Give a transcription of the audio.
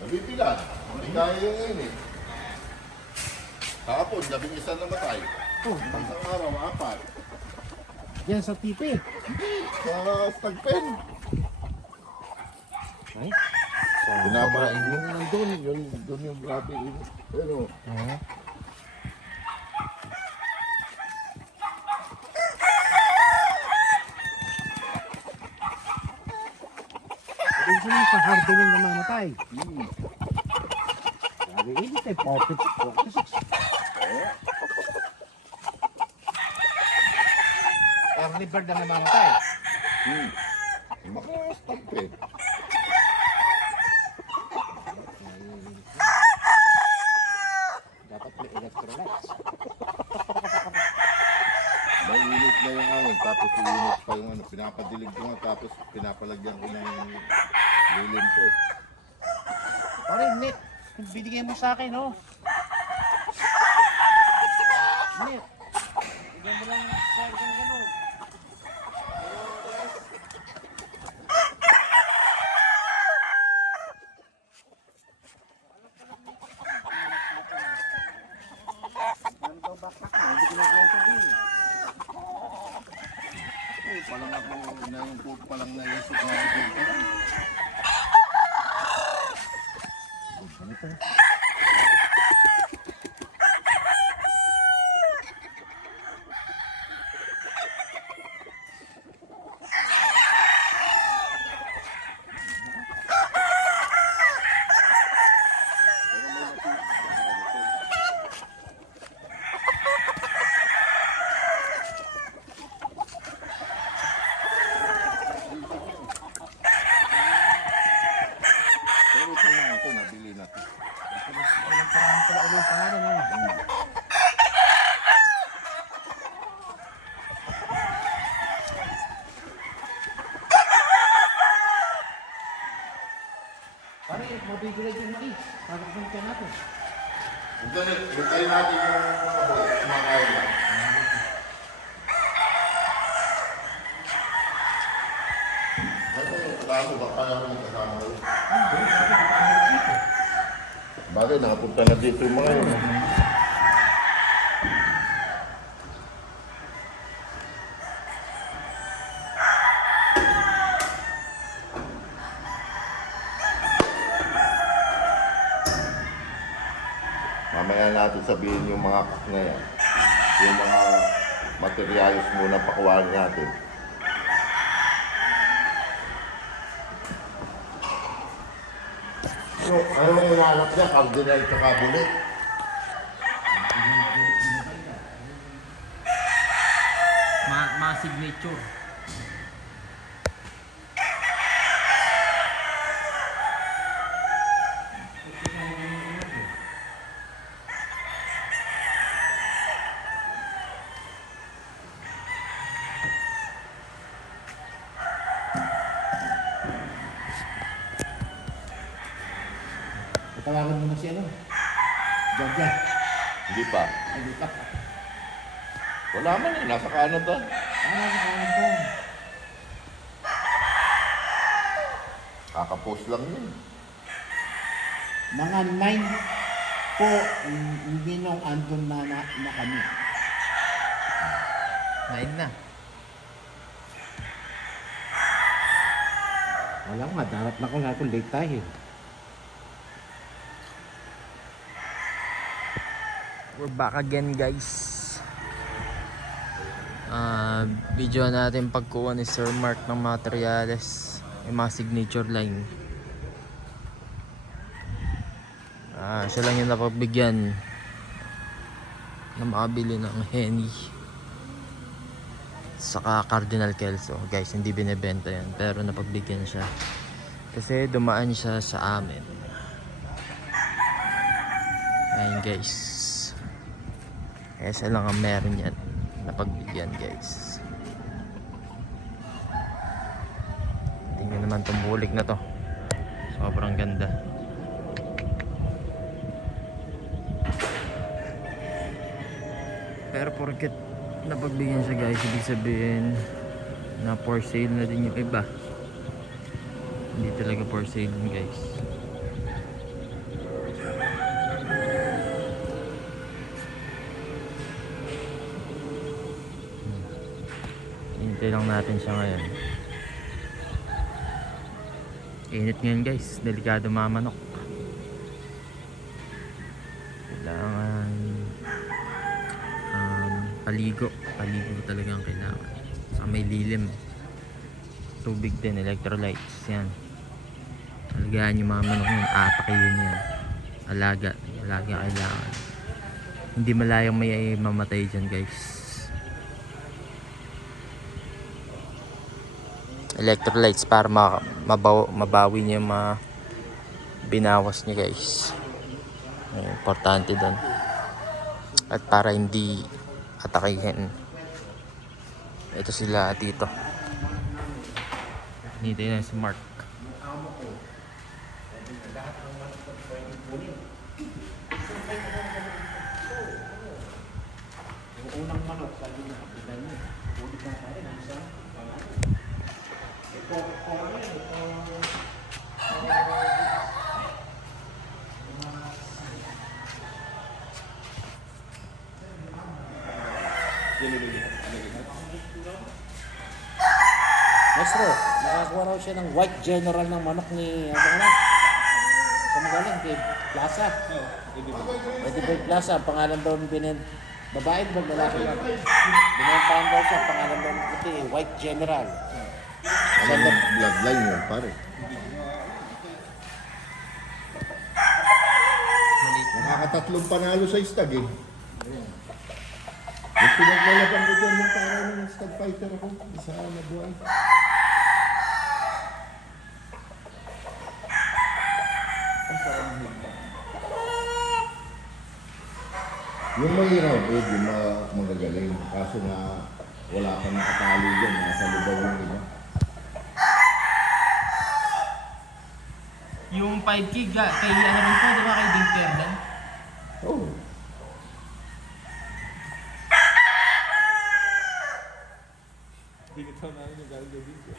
Nabibilan. Hindi kaya yung init. Kahapon, 11 namatay. Oh, Isang araw, 4. yan sa tipi. Sa stagpen. Ay, Pinapain yung nandun, doon yung grabe init. Pero, ibig sabihin sa hardening na mamatay. hmm. Sabi, init ay 46. Early bird na mamatay. Mga stagpen. Dapat may electrolytes. Mainit na yung hangin, tapos iinit pa yung ano, pinapadilig ko nga, tapos pinapalagyan ko ng lilim ko. Parang net, binigay mo sa akin, oh. Net. Bigyan mo lang sa akin gano'n. Ano daw backpack mo? Hindi ko na kaya sabihin. Palang ako, ngayon po palang naisip na doon ko lang. Ganito. Pero ito na ako, nabili na. Walang parang pala ulit pangalan, oh. Pare, mabibilag yung mais. Pagkakunta natin. Hintay natin yung mga kumakain na. Ano yung kasama? Baka naman yung kasama ko. Bagay, nakapunta na dito yung mga yun. Mamaya natin sabihin yung mga kak na yan. Yung mga materialis muna pakuwari natin. Ano mo yung hinahanap niya? Cardinal tsaka bulit. Signature. Patawagan mo na si ano? Jaja. Hindi pa. Ay, di pa. Wala man eh. Nasa Canada. Ano ba? Kakapost lang yun. Mga 9 po, hindi nung andun na kami. 9 na. Wala nga, darat na ko nga kung late tayo. We're back again, guys. Video natin pagkuha ni Sir Mark ng materials, yung mga signature line. Siya lang yung napagbigyan na makabili ng Henny saka Cardinal Kelso. Guys, hindi binebenta yan, pero napagbigyan siya kasi dumaan siya sa amin. Ayun, guys. Kaya siya lang ang meron yan napagbigyan, guys. Tingnan naman tong bulik na to, sobrang ganda. Pero porket napagbigyan siya, guys, ibig sabihin na for sale na din yung iba. Hindi talaga for sale, guys. Hintay lang natin siya ngayon. Init ngayon guys, delikado mga manok. Kailangan paligo talaga ang kailangan. Saka may lilim, tubig din, electrolytes, yan. Alagaan yung mga manok yun, aatakihin yan. Alaga kailangan. Hindi malayang may mamatay dyan guys. Electrolytes para mabawi niya yung mga binawas niya guys. Importante doon. At para hindi atakihin. Ito sila dito. Dito na si Mark. Yung unang manok, sabi niya, kapitan niya. Ulit na tayo, ng isang ito. Maestro, nakakuha raw siya ng white general ng manok ni ano na? Sa magaling, kay Plaza. Eddie Boy Plaza, ang pangalan daw ng babae ba lalaki lang? Binentahan daw siya, pangalan daw ng puti, white general. Ano yung bloodline yun, pare? Nakakatatlong panalo sa stag eh. Yung pinaglalaban ko dyan yung parang yung stag fighter ako. Isa na buhay. Yung mahirap eh, yung magagaling. Kaso nga wala kang nakatali dyan. Nasa lubaw yung iba. Yung 5K kay ano rin po, di ba kay Ding Ferdinand? Oh. Hindi ka namin yung gagawin ko.